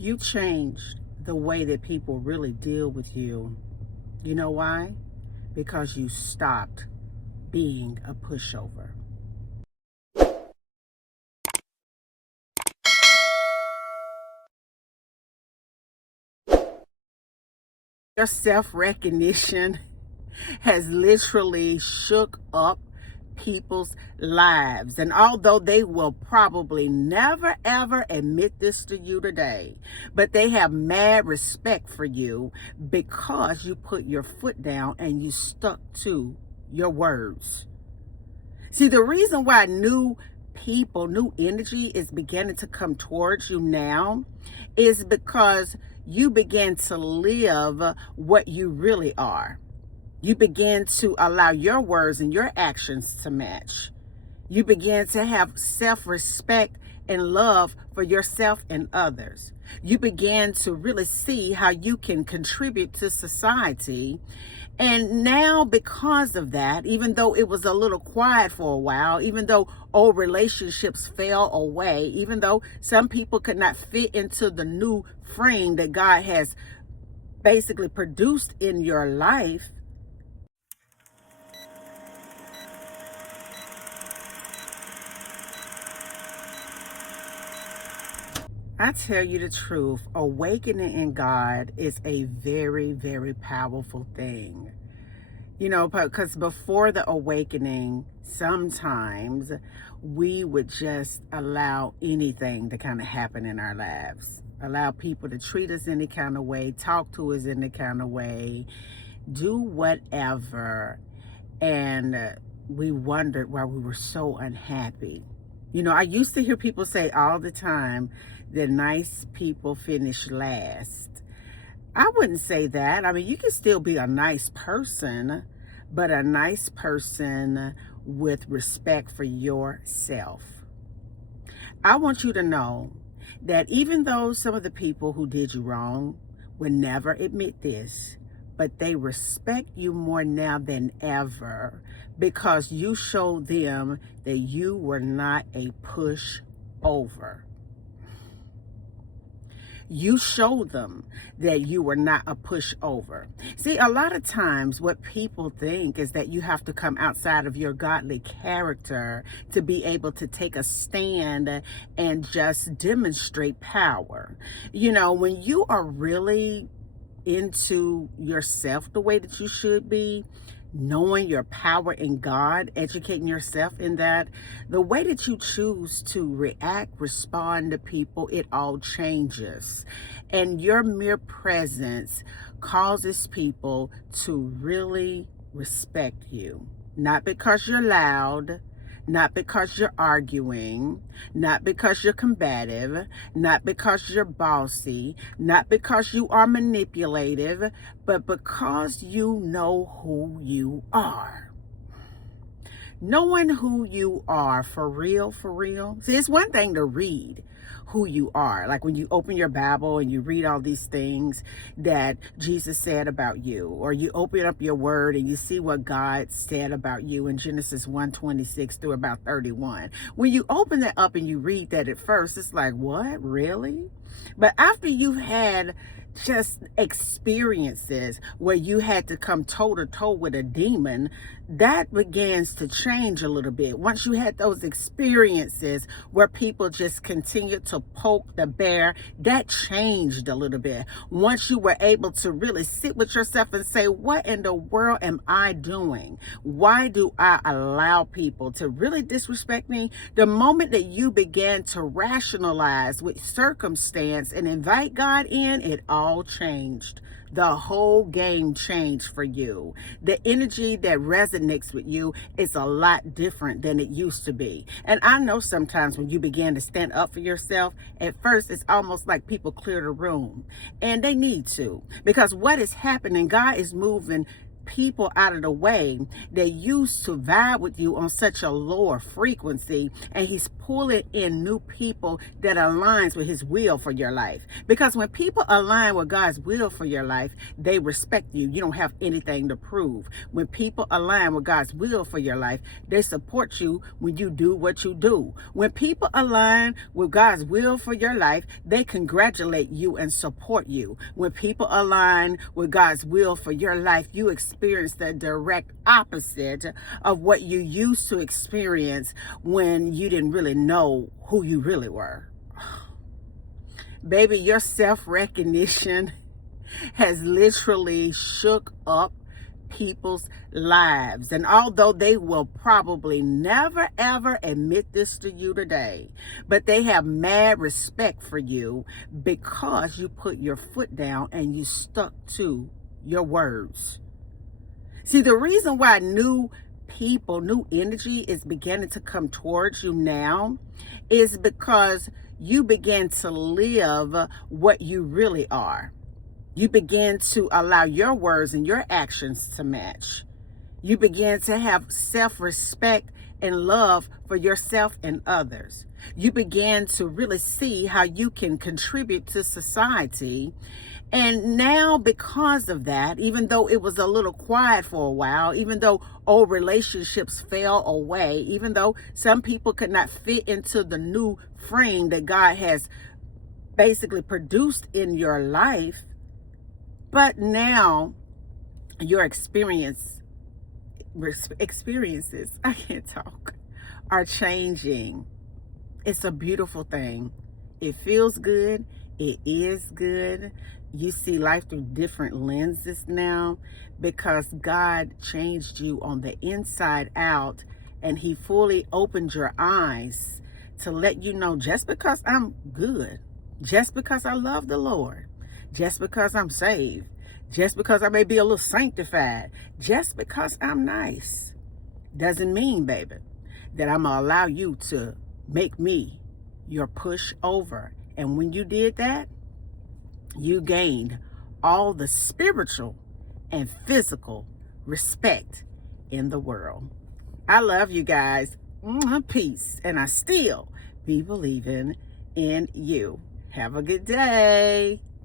You changed the way that people really deal with you. You know why? Because you stopped being a pushover. Your self-recognition has literally shook up people's lives. And although they will probably never ever admit this to you today, but they have mad respect for you because you put your foot down and you stuck to your words. See, the reason why new people, new energy is beginning to come towards you now is because you begin to live what you really are. You begin to allow your words and your actions to match. You begin to have self-respect and love for yourself and others. You begin to really see how you can contribute to society. And now, because of that, even though it was a little quiet for a while, even though old relationships fell away, even though some people could not fit into the new frame that God has basically produced in your life, I tell you the truth, awakening in God is a very, very powerful thing. You know, because before the awakening, sometimes we would just allow anything to kind of happen in our lives. Allow people to treat us any kind of way, talk to us any kind of way, do whatever. And we wondered why we were so unhappy. You know, I used to hear people say all the time that nice people finish last. I wouldn't say that. I mean, you can still be a nice person, but a nice person with respect for yourself. I want you to know that even though some of the people who did you wrong would never admit this, but they respect you more now than ever because you showed them that you were not a pushover. You showed them that you were not a pushover. See, a lot of times what people think is that you have to come outside of your godly character to be able to take a stand and just demonstrate power. You know, when you are really into yourself the way that you should be, knowing your power in God, educating yourself in that, the way that you choose to react, respond to people, it all changes. And your mere presence causes people to really respect you. Not because you're loud, not because you're arguing, not because you're combative, not because you're bossy, not because you are manipulative, but because you know who you are. Knowing who you are for real, for real. See, it's one thing to read who you are. Like when you open your Bible and you read all these things that Jesus said about you, or you open up your word and you see what God said about you in Genesis 1:26 through about 31. When you open that up and you read that at first, it's like, what? Really? But after you've had just experiences where you had to come toe to toe with a demon, that begins to change a little bit. Once you had those experiences where people just continued to poke the bear, that changed a little bit. Once you were able to really sit with yourself and say, what in the world am I doing? Why do I allow people to really disrespect me? The moment that you began to rationalize with circumstance and invite God in, it all changed. The whole game changed for you. The energy that resonates with you is a lot different than it used to be. And I know sometimes when you begin to stand up for yourself, at first it's almost like people clear the room. And they need to. Because what is happening, God is moving people out of the way that used to vibe with you on such a lower frequency, and he's pulling in new people that aligns with his will for your life. Because when people align with God's will for your life, they respect you. You don't have anything to prove. When people align with God's will for your life, they support you when you do what you do. When people align with God's will for your life, they congratulate you and support you. When people align with God's will for your life, you experience the direct opposite of what you used to experience when you didn't really know who you really were. Baby, your self-recognition has literally shook up people's lives. And although they will probably never ever admit this to you today, but they have mad respect for you because you put your foot down and you stuck to your words. See, the reason why new people, new energy is beginning to come towards you now is because you begin to live what you really are. You begin to allow your words and your actions to match. You begin to have self-respect and love for yourself and others. You begin to really see how you can contribute to society. And now, because of that, even though it was a little quiet for a while, even though old relationships fell away, even though some people could not fit into the new frame that God has basically produced in your life, but now your experiences, I can't talk, are changing. It's a beautiful thing. It feels good. It is good. You see life through different lenses now because God changed you on the inside out, and he fully opened your eyes to let you know, just because I'm good, just because I love the Lord, just because I'm saved, just because I may be a little sanctified, just because I'm nice, doesn't mean, baby, that I'm going to allow you to make me your pushover. And when you did that, you gained all the spiritual and physical respect in the world. I love you guys. Peace. And I still be believing in you. Have a good day.